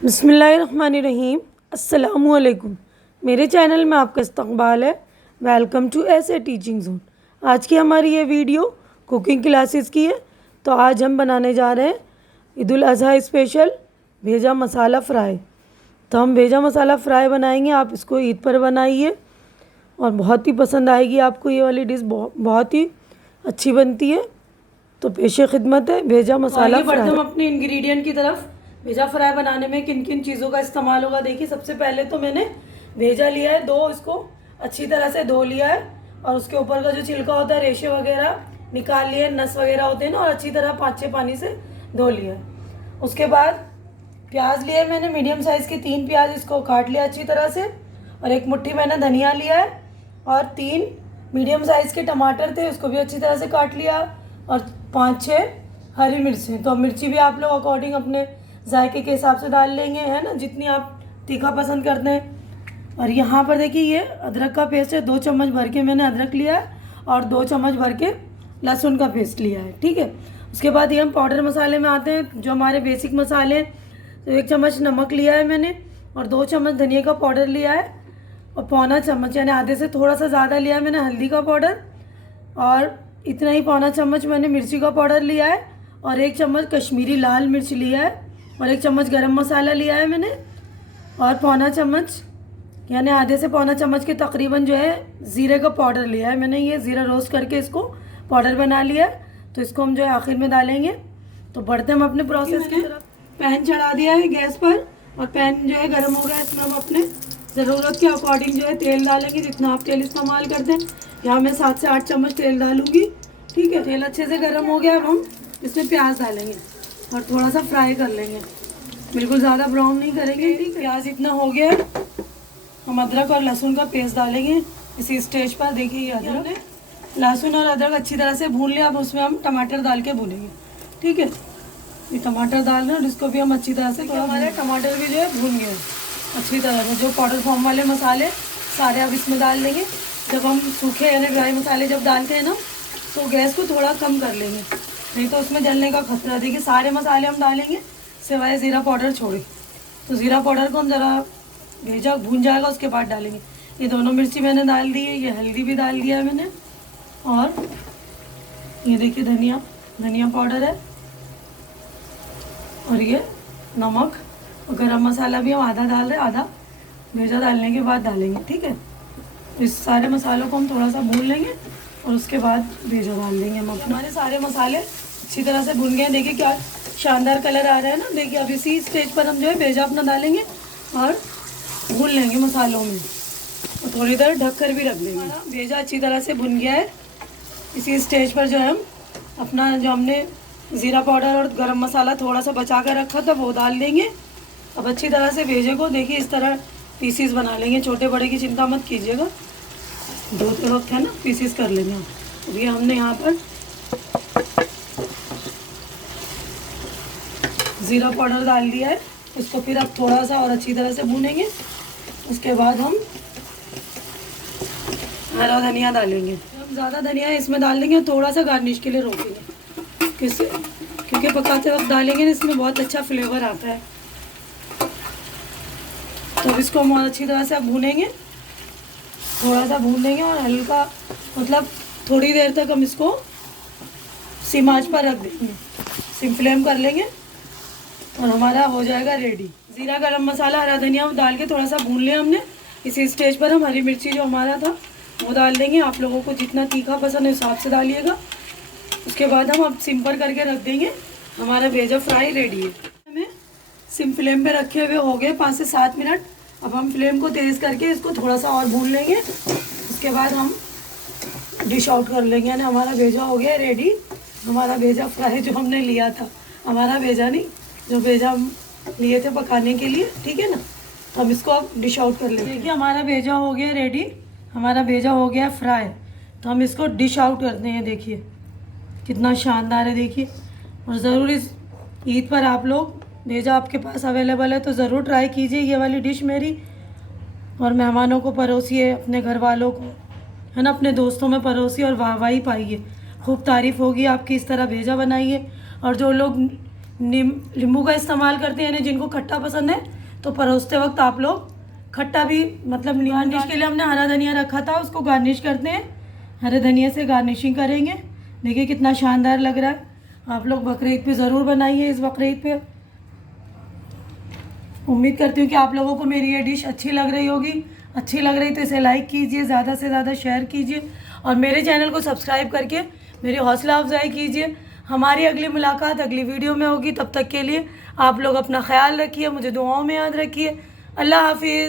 बिस्मिल्लाहिर्रहमानिर्रहीम। अस्सलामुअलैकुम। मेरे चैनल में आपका इस्तकबाल है। वेलकम टू ऐसे टीचिंग जोन। आज की हमारी ये वीडियो कुकिंग क्लासेस की है। तो आज हम बनाने जा रहे हैं ईद उल अज़हा स्पेशल भेजा मसाला फ़्राई। तो हम भेजा मसाला फ़्राई बनाएंगे। आप इसको ईद पर बनाइए और बहुत ही पसंद आएगी आपको। ये वाली डिश बहुत ही अच्छी बनती है। तो पेशे खिदमत है भेजा मसाला फ्राई। हम अपने इंग्रेडिएंट की तरफ। भेजा फ्राई बनाने में किन किन चीज़ों का इस्तेमाल होगा देखिए। सबसे पहले तो मैंने भेजा लिया है 2, इसको अच्छी तरह से धो लिया है और उसके ऊपर का जो छिलका होता है, रेशे वगैरह निकाल लिए, नस वगैरह होते हैं ना, और अच्छी तरह 5-6 पानी से धो लिया है। उसके बाद प्याज लिया है मैंने मीडियम साइज़ के 3 प्याज, इसको काट लिया अच्छी तरह से। और 1 मुट्ठी मैंने धनिया लिया है और 3 मीडियम साइज़ के टमाटर थे, उसको भी अच्छी तरह से काट लिया। और 5-6 हरी मिर्चें। तो मिर्ची भी आप लोग अकॉर्डिंग अपने जायके के हिसाब से डाल लेंगे, है ना, जितनी आप तीखा पसंद करते हैं। और यहाँ पर देखिए ये अदरक का पेस्ट है, 2 चम्मच भर के मैंने अदरक लिया है और 2 चम्मच भर के लहसुन का पेस्ट लिया है, ठीक है। उसके बाद ये हम पाउडर मसाले में आते हैं, जो हमारे बेसिक मसाले हैं। तो 1 चम्मच नमक लिया है मैंने और 2 चम्मच धनिया का पाउडर लिया है और पौना चम्मच यानी आधे से थोड़ा सा ज़्यादा लिया है मैंने हल्दी का पाउडर। और इतना ही पौना चम्मच मैंने मिर्ची का पाउडर लिया है और 1 चम्मच कश्मीरी लाल मिर्च लिया है और 1 चम्मच गरम मसाला लिया है मैंने। और पौना चम्मच यानी आधे से पौना चम्मच के तकरीबन जो है ज़ीरे का पाउडर लिया है मैंने। ये ज़ीरा रोस्ट करके इसको पाउडर बना लिया है। तो इसको हम जो है आखिर में डालेंगे। तो बढ़ते हम अपने प्रोसेस की तरफ। पैन चढ़ा दिया है गैस पर और पैन जो है गर्म हो गया। इसमें हम अपने ज़रूरत के अकॉर्डिंग जो है तेल डालेंगे, जितना आप तेल इस्तेमाल करते हैं। यहाँ मैं 7 से 8 चम्मच तेल डालूंगी, ठीक है। तेल अच्छे से गर्म हो गया। अब हम इसमें प्याज डालेंगे और थोड़ा सा फ्राई कर लेंगे, बिल्कुल ज़्यादा ब्राउन नहीं करेंगे, ठीक है। प्याज इतना हो गया, हम अदरक और लहसुन का पेस्ट डालेंगे इसी स्टेज पर। देखिए ये अदरक, लहसुन और अदरक अच्छी तरह से भून लिया। अब उसमें हम टमाटर डाल के भूनेंगे, ठीक है। ये टमाटर डाल रहे हैं और इसको भी हम अच्छी तरह से, तो हमारे टमाटर भी जो है भून गए अच्छी तरह से। जो पाउडर फॉर्म वाले मसाले सारे अब इसमें डाल लेंगे। जब हम सूखे यानी ड्राई मसाले जब डालते हैं ना, तो गैस को थोड़ा कम कर लेंगे, नहीं तो उसमें जलने का खतरा। देखिए सारे मसाले हम डालेंगे सिवाय ज़ीरा पाउडर छोड़े। तो ज़ीरा पाउडर को हम ज़रा भेजा भून जाएगा उसके बाद डालेंगे। ये दोनों मिर्ची मैंने डाल दी है, ये हल्दी भी डाल दिया है मैंने। और ये देखिए धनिया पाउडर है और ये नमक और गरम मसाला भी हम आधा डाल रहे हैं, आधा भेजा डालने के बाद डालेंगे, ठीक है। इस सारे मसालों को हम थोड़ा सा भून लेंगे और उसके बाद भेजा डाल देंगे हम। हमारे सारे मसाले अच्छी तरह से भून गए हैं। देखिए क्या शानदार कलर आ रहा है ना। देखिए अब इसी स्टेज पर हम जो है भेजा अपना डालेंगे और भून लेंगे मसालों में और थोड़ी देर ढक कर भी रख देंगे। भेजा अच्छी तरह से भुन गया है। इसी स्टेज पर जो है हम अपना जो हमने ज़ीरा पाउडर और गरम मसाला थोड़ा सा बचा कर रखा था वो डाल देंगे। अब अच्छी तरह से भेजे को देखिए इस तरह पीसीस बना लेंगे। छोटे बड़े की चिंता मत कीजिएगा, धोते वक्त है ना पीसीस कर लेंगे हम। तो ये हमने यहाँ पर ज़ीरा पाउडर डाल दिया है। इसको फिर अब थोड़ा सा और अच्छी तरह से भूनेंगे। उसके बाद हम हरा धनिया डालेंगे। हम ज़्यादा धनिया इसमें डाल देंगे, थोड़ा सा गार्निश के लिए रोकेंगे, क्योंकि पकाते वक्त डालेंगे ना इसमें बहुत अच्छा फ्लेवर आता है। तो अब इसको हम और अच्छी तरह से अब भूनेंगे, थोड़ा सा भून लेंगे और हल्का मतलब थोड़ी देर तक हम इसको सिम आंच पर रख देंगे, सिम फ्लेम कर लेंगे और हमारा हो जाएगा रेडी। ज़ीरा गरम मसाला हरा धनिया डाल के थोड़ा सा भून लिया हमने। इसी स्टेज पर हम हरी मिर्ची जो हमारा था वो डाल देंगे। आप लोगों को जितना तीखा पसंद है हिसाब से डालिएगा। उसके बाद हम अब सिम पर करके रख देंगे। हमारा भेजा फ्राई रेडी है। हमें सिम फ्लेम पे रखे हुए हो गए 5 से 7 मिनट। अब हम फ्लेम को तेज़ करके इसको थोड़ा सा और भून लेंगे। उसके बाद हम डिश आउट कर लेंगे। यानी हमारा भेजा हो गया रेडी। हमारा भेजा फ्राई जो हमने लिया था, हमारा भेजा नहीं, जो भेजा हम लिए थे पकाने के लिए, ठीक है ना। तो हम इसको अब डिश आउट कर लेंगे। देखिए हमारा भेजा हो गया रेडी, हमारा भेजा हो गया फ्राई। तो हम इसको डिश आउट करते हैं। देखिए कितना शानदार है, देखिए। और ज़रूर इस ईद पर आप लोग भेजा आपके पास अवेलेबल है तो ज़रूर ट्राई कीजिए ये वाली डिश मेरी, और मेहमानों को परोसिए, अपने घर वालों को, है ना, अपने दोस्तों में परोसिए और वाहवाही पाइए। खूब तारीफ़ होगी आपकी। इस तरह भेजा बनाइए। और जो लोग नींबू का इस्तेमाल करते हैं, यानी जिनको खट्टा पसंद है तो परोसते वक्त आप लोग खट्टा भी मतलब गार्निश के लिए हमने हरा धनिया रखा था, उसको गार्निश करते हैं। हरे धनिया से गार्निशिंग करेंगे। देखिए कितना शानदार लग रहा है। आप लोग बकरीद पे ज़रूर बनाइए। इस बकरीद पे उम्मीद करती हूँ कि आप लोगों को मेरी ये डिश अच्छी लग रही होगी। अच्छी लग रही तो इसे लाइक कीजिए, ज़्यादा से ज़्यादा शेयर कीजिए और मेरे चैनल को सब्सक्राइब करके मेरी हौसला अफजाई कीजिए। हमारी अगली मुलाकात अगली वीडियो में होगी। तब तक के लिए आप लोग अपना ख्याल रखिए, मुझे दुआओं में याद रखिए। अल्लाह हाफिज़।